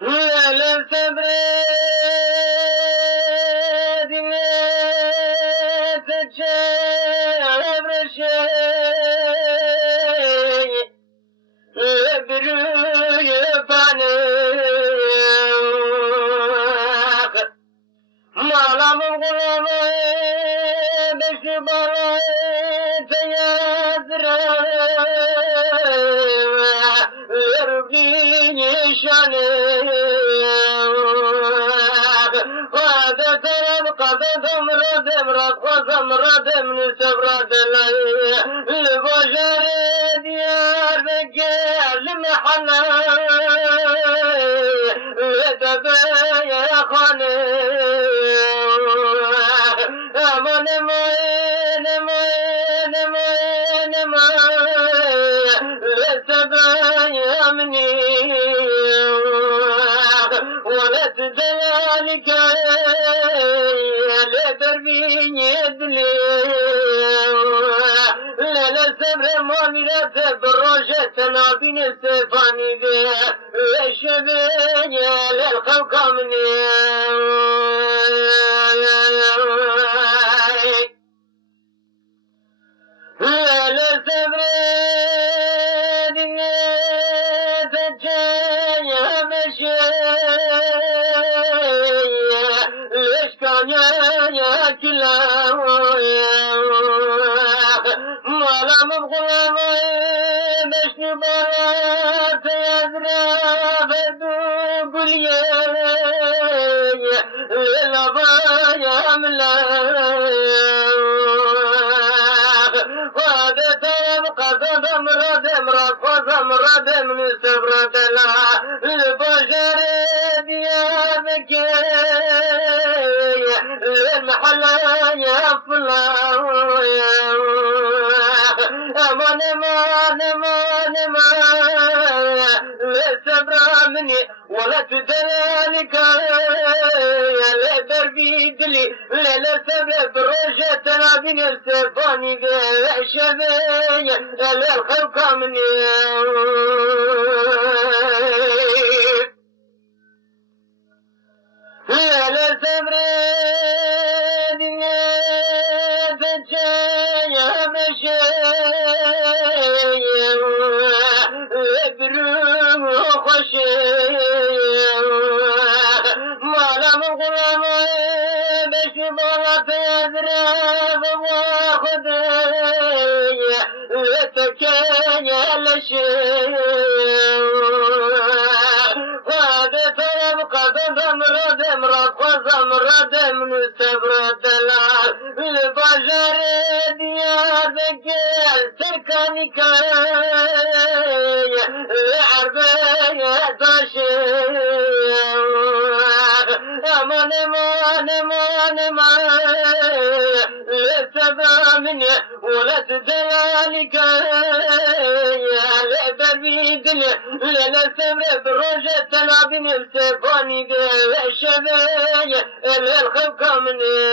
لا تبرد لا تجابر شيء لبروي فانخ ما لم غرم بشبرت يدرى يربي شانخ هذا ترى قد ثمرة وثمرة من سبرة البشر ديار رجال محنى لتبايا خاني أمن ما لتبايا مني ولا تدلالك لتربي يدلي لا سبر ما ميرات بروجة نابين استفاني ذي الشبية للخلق مني لا سبر دنيا تجايا مشي ليش كان يا كلام مالا مبغلام بشني بارات يزرع بدو قليا للبايا ملا وهذا تبقى ضمرة من سبرة البشر ديابك المحلى يفلا أمان ما لسبرا مني ولا تدلالك لا دربي دلي لا سبب بروجة تنابين السفاني شبي لا الخلق مني لا سبر دنيا تجايا مشي برو خوشي ما لم غرام بشبرة يذرب واخد لتكايا لشي هذا تبقى ضمرة من سبرة البشر ديار ذكر سركاني كاي عربية تاشي أمان ما لسبا مني ولا تدلالك لا بربيد لا سبر بروجة تنابين السفاني الشبايا الخلق مني